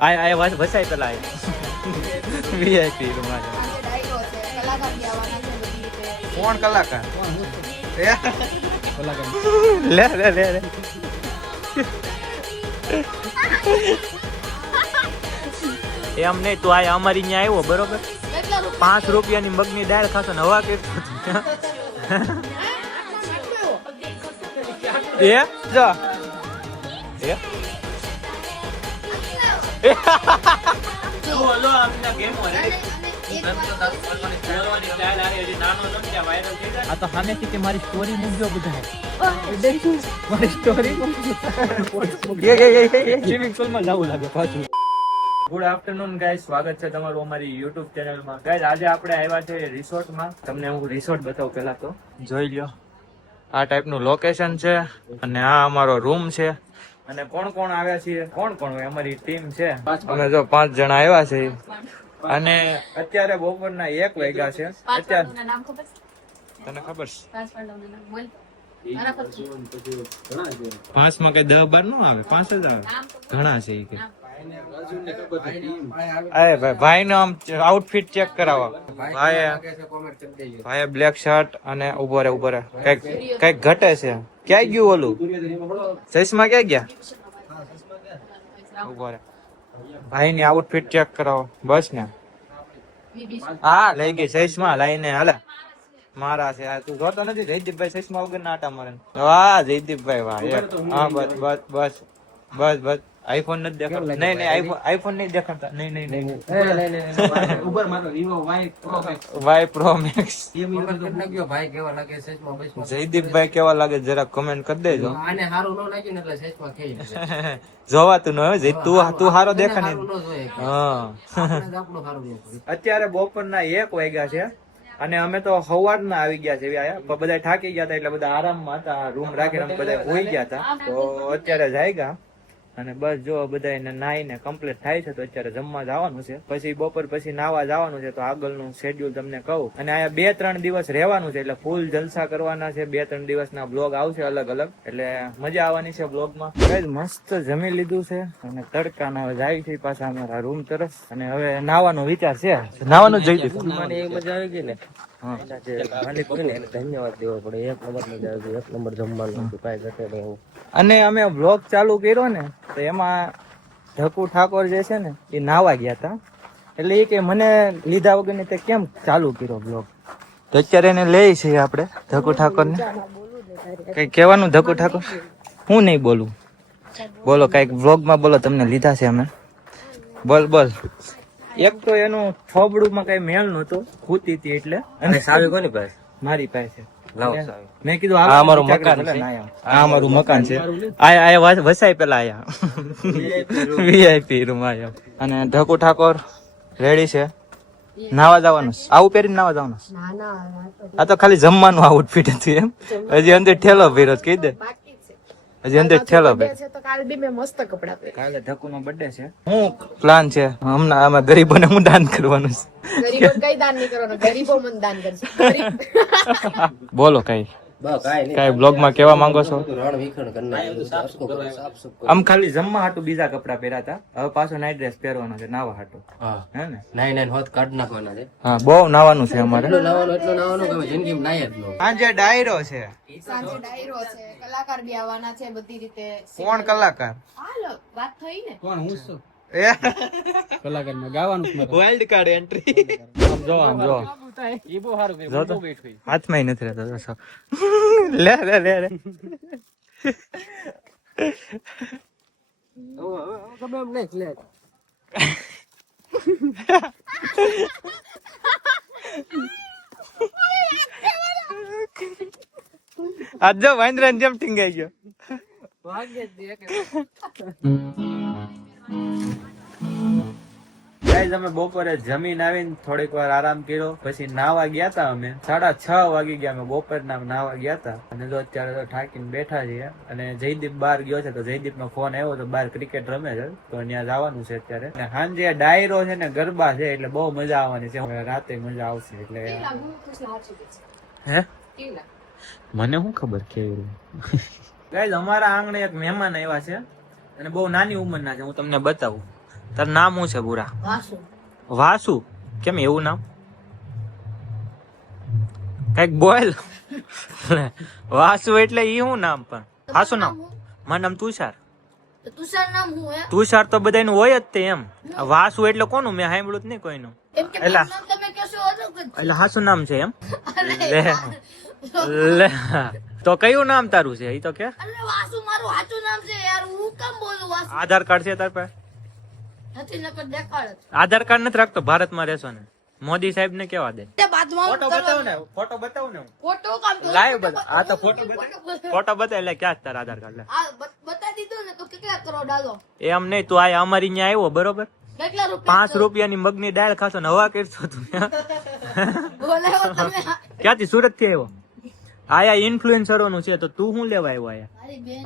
આ વસાઈ પેલા VIP room કોણ કલાકાર લે લે લે લે એમ નહીં તું આ અમારી ત્યાં આવ્યો બરોબર 5 રૂપિયાની મગની દાળ ખાશો ને હવા કે એ જો બોલો આપના ગેમ હોય આ તો સામેથી કે મારી સ્ટોરી મૂકજો બધા મારી સ્ટોરી સ્વિમિંગ પુલમાં જવું લાગે પાછું. ગુડ આફ્ટરનૂન ગાઈસ, સ્વાગત છે તમારું અમારી યુટ્યુબ ચેનલમાં. ગાઈસ આજે આપણે આવ્યા છે રિસોર્ટમાં. તમને હું રિસોર્ટ બતાવું પેલા તો જોઈ લ્યો. આ ટાઈપનું લોકેશન છે અને આ અમારો રૂમ છે. અને કોણ કોણ આવ્યા છીએ, કોણ કોણ હોય અમારી ટીમ છે. અમે જો 5 જણા આવ્યા છે અને અત્યારે બપોરના 1 વાગ્યા છે. અત્યારે તને ખબર છે 5 માં કઈ 10-12 નો આવે, 5 જ આવે. ઘણા છે ઈ કે અરે ભાઈ નો આમ આઉટફિટ ચેક કરાવો. ભાઈ બ્લેક શર્ટ અને ઉભો રે કઈક ઘટે છે. ક્યાં ગયું ઓલું ચશ્મા ક્યાં ગયા? ઉભો રે ભાઈ ની આઉટફિટ ચેક કરાવો. બસ ને હા લઈ ગઈ ચશ્મા લઈને હાલે મારા છે. તું જોતો નથી જયદીપભાઈ ચશ્મા વગર ના આટા મારે. વાહ જયદીપભાઈ વાહ. હા બસ બસ બસ બસ બસ. આઈફોન નથી દેખાડતા. નહીં આઈફોન નહીં દેખાડતા. નહીં વાય પ્રો મેક્સ. જયદીપભાઈ કેવા લાગે જરા કમેન્ટ કરી દેજો. જોવાતું ન હોય તું હારો દેખા ને. હા અત્યારે બપોરના 1 વાગ્યા છે અને અમે તો સવારના આવી ગયા છે. બધા થાકી ગયા હતા એટલે બધા આરામમાં હતા. રૂમ રાખીને બધા હોઈ ગયા હતા. તો અત્યારે જાયગા અને બસ જો બધા નાઈને કમ્પ્લીટ થાય છે. તો અત્યારે જમવા જવાનું છે, પછી બપોર પછી નાવા જવાનું છે. તો આગળનું શેડ્યુલ તમને કહું. અને અહીંયા 2-3 દિવસ રહેવાનું છે એટલે ફૂલ જલસા કરવાના છે. 2-3 દિવસના બ્લોગ આવશે અલગ અલગ, એટલે મજા આવવાની છે બ્લોગમાં. મસ્ત જમી લીધું છે અને તડકાના જાય છે પાછા અમારા રૂમ તરફ. અને હવે નાવાનો વિચાર છે. નાવાનું જઈ દીધું. મને એ મજા આવી ગઈ ને ધન્યવાદ દેવો પડે. 1 નંબર મજા આવી, 1 નંબર જમવાનું કઈ ઘટે નહીં. અને અમે બ્લોગ ચાલુ કર્યો ને તો એમાં ધકુ ઠાકોર જે છે ને એ નાવા ગયા હતા. એટલે એ કે મને લીધા વગર ને તે કેમ ચાલુ કર્યો બ્લોગ. તો અત્યારે એને લઈ છે આપણે ધકુ ઠાકોર ને કઈ કહેવાનું. ધકુ ઠાકોર હું નહીં બોલું, બોલો કઈક બ્લોગમાં બોલો. તમને લીધા છે અમે. બોલ બોલ. એક તો એનું થોબડું માં કઈ મેળ નહોતું, ખૂતી હતી એટલે. અને સાવી કોની પાસે? મારી પાસે. મેં કીધું આ અમારું મકાન છે. આ અમારું મકાન છે. આ વસાઈ પેલા આયા વીઆઈપી રૂમ આયા. અને ધકુ ઠાકોર રેડી છે નાવા જવાનું. આવું પહેરીને નાવા જવાનું. આ તો ખાલી જમવાનું આઉટફિટ હતું એમ. હજી અંદર ઠેલો ભર્યો કહી દે. હજી અંદર ઠેલો ભર્યો. કાલે ધકુ નો બર્થડે છે. શું પ્લાન છે હમણાં? આમાં ગરીબોને હું દાન કરવાનું છે? બોલો કઈ બ્લોગ માં કેવા માંગો છો? આમ ખાલી જમવા હાટું બીજા કપડા પહેર્યા હતા. હવે પાછો નાઈટ ડ્રેસ પહેરવાનો છે નાવા હાટું. હે ને હા બહુ નાવાનું છે અમારે. સાંજે ડાયરો છે. કલાકાર બી આવવાના છે બધી રીતે. કોણ કલાકાર? વાત થઈ ને. કોણ હું છું કલાકારમાં ગાવાનું વાઇલ્ડ કાર્ડ એન્ટ્રી. જો આમ જો ઈ બહુ સારું કે બહુ બેઠું હાથમાં નથી રહેતો. લે લે લે લે ઓ ગમે એમ નહીં લે. આજ જો વાંદરાને જેમ ટીંગાઈ ગયો. ભાગ્ય દે કે અમે બપોરે જમીન આવીને થોડીક વાર આરામ કર્યો, પછી નાવા ગયા તા. અમે 6:30 વાગી ગયા. અમે બપોરના નાવા ગયા તા અને જો અત્યારે તો થાકીને બેઠા છીએ. અને જયદીપ બહાર ગયો છે તો જયદીપ નો ફોન આવ્યો તો બહાર ક્રિકેટ રમે છે તો ત્યાં જવાનું છે અત્યારે. અને સાંજે ડાયરો છે ને ગરબા છે એટલે બહુ મજા આવવાની છે. રાતે મજા આવશે એટલે. હે મને શું ખબર કેવી ગાઈઝ અમારા આંગણે એક મહેમાન આવ્યા છે અને બહુ નાની ઉંમરના છે. હું તમને બતાવું. તાર નામ શું છે બુરા? વાસુ. વાસુ? કેમ એવું નામ? કઈક બોલ. વાસુ એટલે ઈ શું નામ પણ? હાસુ નામ? મારું નામ તુષાર. તો તુષાર નામ હું હે? તુષાર તો બધાયનું હોય જ તે એમ. આ વાસુ એટલે કોનું? મેં સાંભળ્યું જ નહીં કોઈનું. એમ કે એલા. નામ તમે કહેશો અલગ જ છે. એટલે હાસુ નામ છે એમ? અરે લે લે તો કયું નામ તારું છે ઈ તો કે? અરે વાસુ મારું સાચું નામ છે યાર, હું કેમ બોલું વાસુ? આધાર કાર્ડ છે તાર પાસે? નથી નકર દેખાડ જ. આધાર કાર્ડ નથી રાખતો? ભારતમાં રહેશો ને? મોદી સાહેબ ને કેવા દે? તે બાદમાં ફોટો બતાવ ને, ફોટો બતાવ ને. ફોટો કામ તો લાઈવ બતાવ. આ તો ફોટો બતાવ. ફોટો બતાવ એટલે ક્યાં છે તારા આધાર કાર્ડ? લે આ બતાવી દીધું ને તો કેટલા કરોડ આલો? એમ નહીં, તું આ અમારી ત્યાં આવ્યો બરોબર, કેટલા રૂપિયા 5 રૂપિયાની મગની દાળ ખાશો ને હવા કરશો તું. બોલાવો તમે? ક્યાંથી? સુરત થી આવ્યો? આયા ઇન્ફ્લુએન્સરો નું છે તો તું શું લેવા આવ્યો? આયા મારી બેન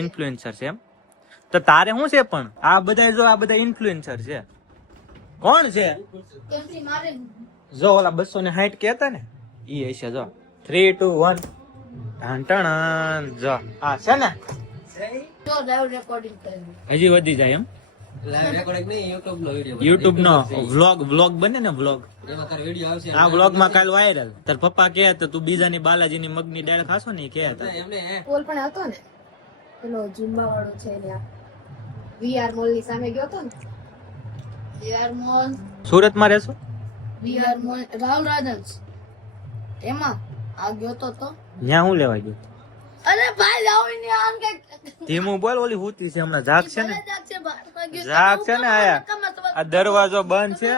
ઇન્ફ્લુએન્સર છે એમ? તો તારે શું છે પણ? આ બધા જો, આ બધા ઇન્ફ્લુએન્સર છે. કોણ છે? કેમથી મારે જો ઓલા 260 કેતા ને ઈ હશે. જો 3 2 1 ઢાંટણ. જો આ છે ને, જો લાઈવ રેકોર્ડિંગ કર્યું. હજી વધી જાય એમ. યુટ્યુબ નો વ્લોગ બને ને, વ્લોગ. આ વ્લોગ માં કાલ વાયરલ. તાર પપ્પા કહે તો તું બીજાની બાલાજીની મગની દાળ ખાશો ને? કે પોલ પણ હતો ને પેલો જુમ્બા વાળો છે ત્યાં વીઆર મોલ ની સામે ગયો હતો ને. વીઆર મોલ, સુરત માં રહેશો? વીઆર મોલ રાહુલ રાજન્સ એમાં આ ગયો તો ત્યાં હું લેવા ગયો? અરે ભાઈ લાવો ને આન કે ધીમું બોલ, ઓલી હુતી છે હમણાં. જાગ છે ને, જાગ છે બહાર ગયો. જાગ છે ને. આયા આ દરવાજો બંધ છે,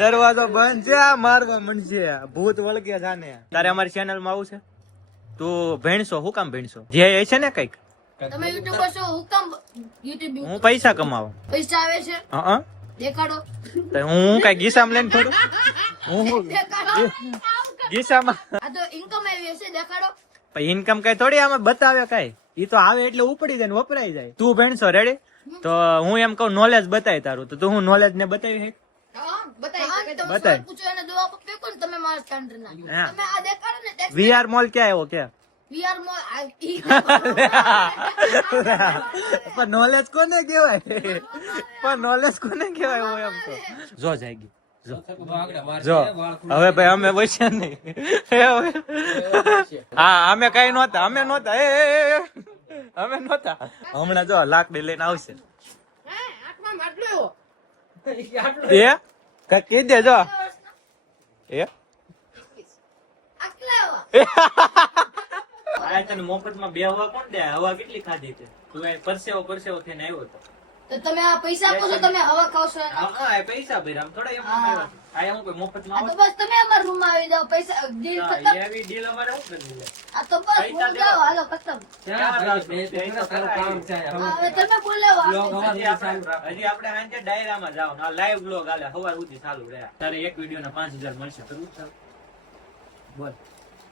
દરવાજો બંધ છે. આ મારવા મનશે, ભૂત વળગે જાને. તારે અમારી ચેનલ માં આવું છે? તું ભેણસો શું કામ ભેણસો? જે છે ને કઈક તમે યુટ્યુબર છો, હું કામ યુટ્યુબ હું પૈસા કમાવા. પૈસા આવે છે હા દેખાડો. તો હું કઈ ગીસામાં લઈને ફરું? હું દેખાડો. ગીસામાં આ તો ઇન્કમ આવી હશે, દેખાડો. ઇન્કમ કઈ થોડી આમાં બતાવે કઈ? ઈ તો આવે એટલે ઉપડી જાય ને વપરાઈ જાય. તું ભેણસો રેડી? તો હું એમ કહું નોલેજ બતાય તારું, તો તું હું નોલેજ ને બતાવી હે? હા બતાય. તમે બતાય. સવાલ પૂછો એને જવાબ આપો ને તમે મારા સ્ટાન્ડર ના. હા. તમે આ દેખાડો ને ટેક્સ વીઆર મોલ ક્યાં આવ્યો કે? વીઆર મોલ પણ નોલેજ કોને કહેવાય? પણ નોલેજ કોને કહેવાય? હું એમ કહું. જો જાગી જો હવે ભાઈ અમે વચ્ચે નહીં. હા અમે કઈ નહોતા, અમે નહોતા. અમે નહોતા. હમણાં જો લાકડી લઈને આવશે. એ કહી દે જો. એ આ તને મફતમાં બે હવા કોણ દે? હવા કેટલી ખાધી છે તું? પરસેવો પરસેવો થઈને આવ્યો હતો. તો તમે આ પૈસા આપો છો, તમે હવા ખાવ છો એના? હા પૈસા ભર્યા આમ થોડા એમ આવ્યા. આ હું કોઈ મફતમાં આ તો બસ તમે અમારા રૂમ માં આવી જાઓ, પૈસા ડીલ ખતમ. એવી ડીલ અમારે શું કરવી? આ તો બસ ભૂલ જાઓ, હાલો ખતમ. હા, હવે તમે બોલાવો હજી આપણે સાંજે ડાયરામાં જાવ ને લાઈવ બ્લોગ આલે સવાર સુધી ચાલુ રહ્યા. તારે એક વિડિયો ના 5000 મળશે. કરવું છે? બોલ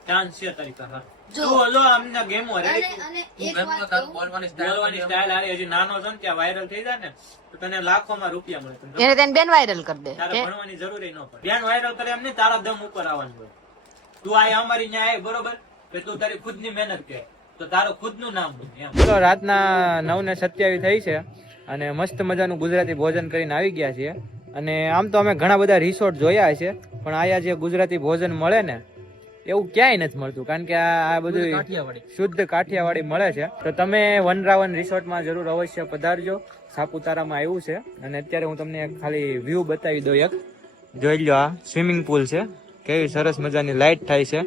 ચાન્સ છે તારી પાસે. જો અમને ગેમો રેડી. અને એક વાત કહું, બોલવાની સ્ટાઇલ આલી હજી નાનો છે ને ત્યાં વાયરલ થઈ જાય ને તો તને લાખોમાં રૂપિયા મળે. એને તેને બેન વાયરલ કરી દે. તારે ભણવાની જરૂર ન પડે. બેન વાયરલ કરે એમ નહીં, તારા દમ ઉપર આવવાનું હોય. તું આ અમારી ન્યાય આય બરોબર કે તું તારી ખુદની મહેનત કે તો તારું ખુદનું નામ બને એમ. તો રાતના 9:27 થઈ છે અને મસ્ત મજાનું ગુજરાતી ભોજન કરીને આવી ગયા છીએ. અને આમ તો અમે ઘણા બધા રિસોર્ટ જોયા છે પણ આયા જે ગુજરાતી ભોજન મળે ને એવું ક્યાંય નથી મળતું, કારણ કે આ બધું શુદ્ધ કાઠિયાવાડી મળે છે. તો તમે વનરાવન રિસોર્ટમાં જરૂર અવશ્ય પધારજો. સાપુતારામાં આવ્યું છે અને અત્યારે હું તમને ખાલી વ્યૂ બતાવી દઉં. એક જોઈ લો, આ સ્વિમિંગ પુલ છે, કેવી સરસ મજાની લાઈટ થાય છે.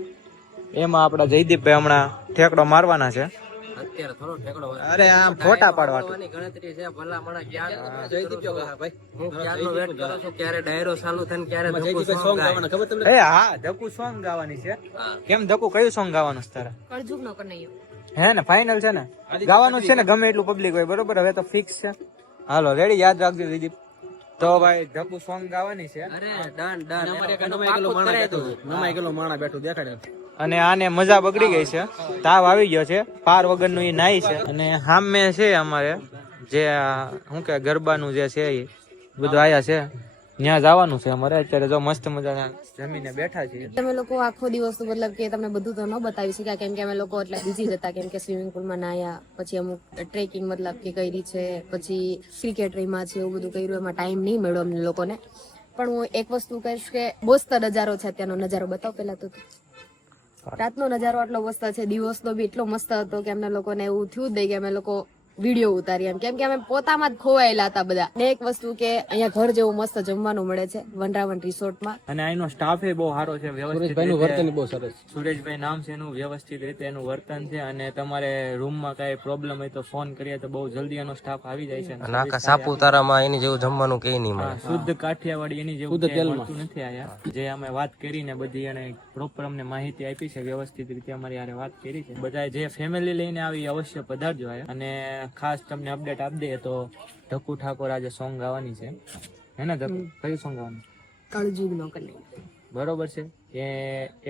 એમાં આપડા જયદીપભાઈ હમણાં ઠેકડો મારવાના છે. અત્યારે થોડો ઠેકડો અરે આ ફોટા પાડવા ગણતરી છે. ભલા મને ક્યાં જયદીપ ભાઈ હું ક્યારનો વેટ કરું છું ક્યારે ડાયરો ચાલુ થાય ને ક્યારે ધક્કુ સોંગ ગાવાના ખબર તમને? એ હા ધક્કુ સોંગ ગાવાની છે. કેમ ધક્કુ કયું સોંગ ગાવાનું છે તારે? કળજુગ નો કનૈયો હે ને ફાઇનલ છે ને? ગાવાનું છે ને ગમે એટલું પબ્લિક હોય બરોબર. હવે તો ફિક્સ છે. હાલો રેડી, યાદ રાખજો જયદીપ. તો ભાઈ ધક્કુ સોંગ ગાવાની છે. અરે ડન માણા બેઠું દેખાડે. અને આને મજા બગડી ગઈ છે, તાવ આવી ગયો છે, પાર વગરનું એ નાઈ છે. અને સામે છે અમારે જે શું કે ગરબાનું જે છે એ બધું આયા છે. ત્યાં જવાનું છે અમારે. અત્યારે જો મસ્ત મજાના જમીને બેઠા છીએ. તમે લોકો આખો દિવસ મતલબ કે તમને બધું તો ન બતાવી શક્યા કેમ કે અમે લોકો એટલે બીજી જ હતા કેમ કે સ્વિમિંગ પુલમાં નાયા, પછી અમુક ટ્રેકિંગ મતલબ કે કરી છે, પછી ક્રિકેટ રમ્યા છે, એવું બધું કર્યું. એમાં ટાઈમ નહીં મળ્યો અમને લોકોને. પણ હું એક વસ્તુ કહીશ કે મસ્ત નજારો છે. અત્યારનો નજારો બતાવો પેલા તો. રાતનો નજારો આટલો મસ્ત છે, દિવસનો બી એટલો મસ્ત હતો કે અમને લોકોને એવું થયું જ નહીં કે અમે લોકો વિડીયો ઉતારી એમ, કેમ કે અમે પોતામાં જ ખોવાયેલા હતા બધા. ને એક વસ્તુ કે અહીંયા ઘર જેવું મસ્ત જમવાનું મળે છે વનરાવન રિસોર્ટમાં. અને અહીંનો સ્ટાફ એ બહુ સારો છે, વ્યવસ્થિત વર્તન બહુ સરસ. સુરેશભાઈ નામ છે એનું, વ્યવસ્થિત રીતે એનું વર્તન છે. અને તમારે રૂમમાં કઈ પ્રોબ્લેમ હોય તો ફોન કરીએ તો બહુ જલ્દી એનો સ્ટાફ આવી જાય છે. અને આખા સાપુતારામાં એની જેવું જમવાનું કઈ નહીં મળે. શુદ્ધ કાઠિયાવાડી એની જેવું મળતું નથી આયા. જે અમે વાત કરીને બધી એને પ્રોપર અમને માહિતી આપી છે, વ્યવસ્થિત રીતે અમારી હારે વાત કરી છે. બધા જે ફેમિલી લઈને આવી અવશ્ય પધારજો આયા. અને ખાસ તમને અપડેટ આપી દઈએ તો ધક્કુ ઠાકોર આજે સોંગ ગાવાની છે, હે ને ધક્કુ? કયું સોંગ ગાવાનું? કળજુગનો કલી. બરોબર છે, એ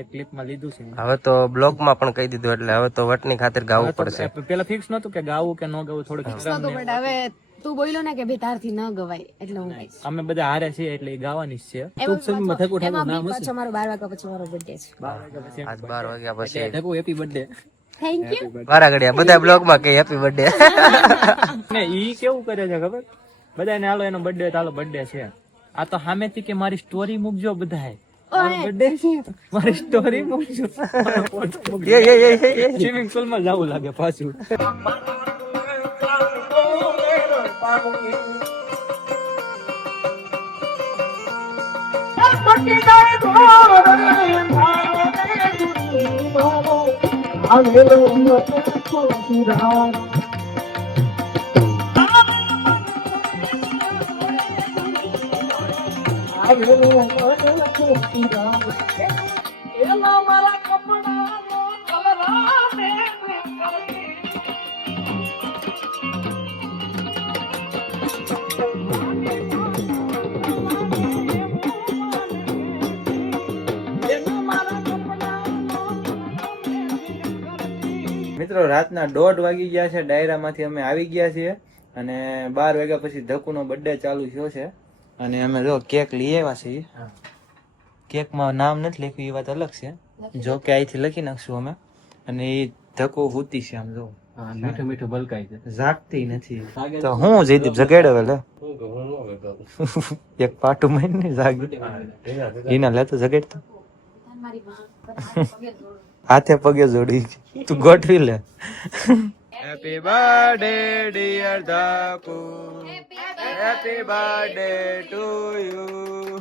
એક ક્લિપમાં લીધું છે. હવે તો બ્લોગમાં પણ કહી દીધું એટલે હવે તો વટની ખાતર ગાવું પડશે. પેલા ફિક્સ નતું કે ગાવું કે ન ગાવું, થોડુંક બટ હવે તું બોલ્યો ને કે ભાઈ તારથી ન ગવાય એટલે હું ગાઈશ. અમે બધા હારે છીએ એટલે એ ગાવાની જ છે. એમાં બી પાછો મારો 12 વાગ્યા પછી મારો બર્થડે છે. 12 વાગ્યા પછી આજ 12 વાગ્યા પછી ધક્કુ હેપી બર્થડે. Thank you. વારા ઘડિયા બધા બ્લોગમાં કે હેપી બર્થડે. ને ઈ કેવું કરે છે ખબર? બધાને હાલો એનો બર્થડે હાલો બર્થડે છે. આ તો સામેથી કે મારી સ્ટોરી મૂકજો બધાય. મારો બર્થડે છે, મારી સ્ટોરી મૂકજો. સ્વિમિંગ પુલ માં જવું લાગે પાછું. મિત્રો રાતના 1:30 વાગી ગયા છે. ડાયરામાંથી અમે આવી ગયા છીએ અને 12 વાગ્યા પછી ધક્કુનો બર્થડે ચાલુ થયો છે. અને અમે જો કેક લઈ આવ્યા છીએ. કેકમાં નામ નથી લખ્યું એ વાત અલગ છે, જો કે અહીંથી લખી નાખશું અમે. અને એ ધક્કો હુતી છે, આમ જો મીઠું મીઠું બલકાય છે, જાગતી નથી. તો હું જયદીપ જગાડ્યો વેલે એક પાટું મારીને જાગી એના લેતો જગાડતો હાથે પગે જોડી તું ગોઠવી લે. Happy birthday dear Dhakku, happy birthday to you.